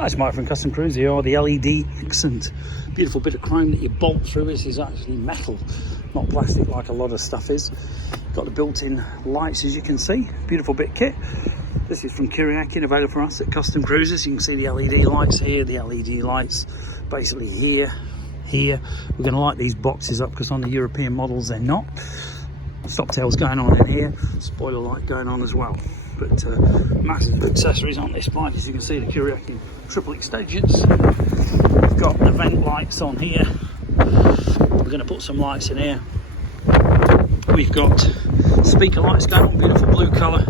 Hi, it's Mike from Custom Cruise here. The LED accent, beautiful bit of chrome that you bolt through. This is actually metal, not plastic like a lot of stuff is. Got the built-in lights, as you can see. Beautiful bit kit. This is from Kuryakyn, available for us at Custom Cruises. You can see the LED lights here, the LED lights basically here. We're going to light these boxes up because on the European models they're not. Stop tails going on in here, spoiler light going on as well. But massive accessories on this bike, as you can see, the Kuryakyn triple extensions. We've got the vent lights on here. We're going to put some lights in here. We've got speaker lights going on, beautiful blue colour.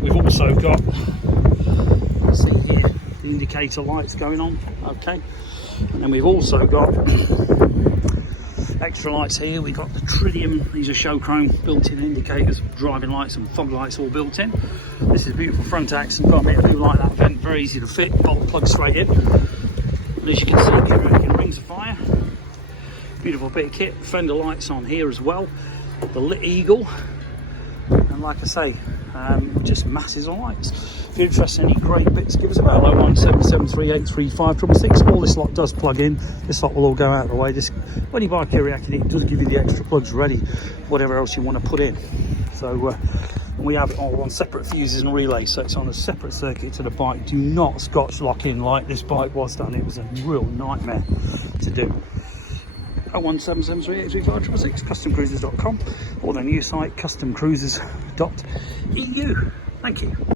We've also got, see here, the indicator lights going on, okay. And then we've also got extra lights here. We've got the tritium, these are show chrome built-in indicators, driving lights and fog lights all built in. This is a beautiful front accent, got a bit of blue like that vent, very easy to fit, bolt plug straight in. And as you can see, Kuryakyn rings of fire. Beautiful bit of kit, fender lights on here as well. The lit eagle, and like I say, just masses of lights. If you're interested in any great bits, give us a bell, 01773835666. All this lot does plug in. This lot will all go out of the way. When you buy a Kuryakyn, it does give you the extra plugs ready, whatever else you want to put in. So we have it all on separate fuses and relays, so it's on a separate circuit to the bike. Do not scotch lock in like this bike was done. It was a real nightmare to do. 01773835666, customcruisers.com, or the new site customcruisers.eu. Thank you.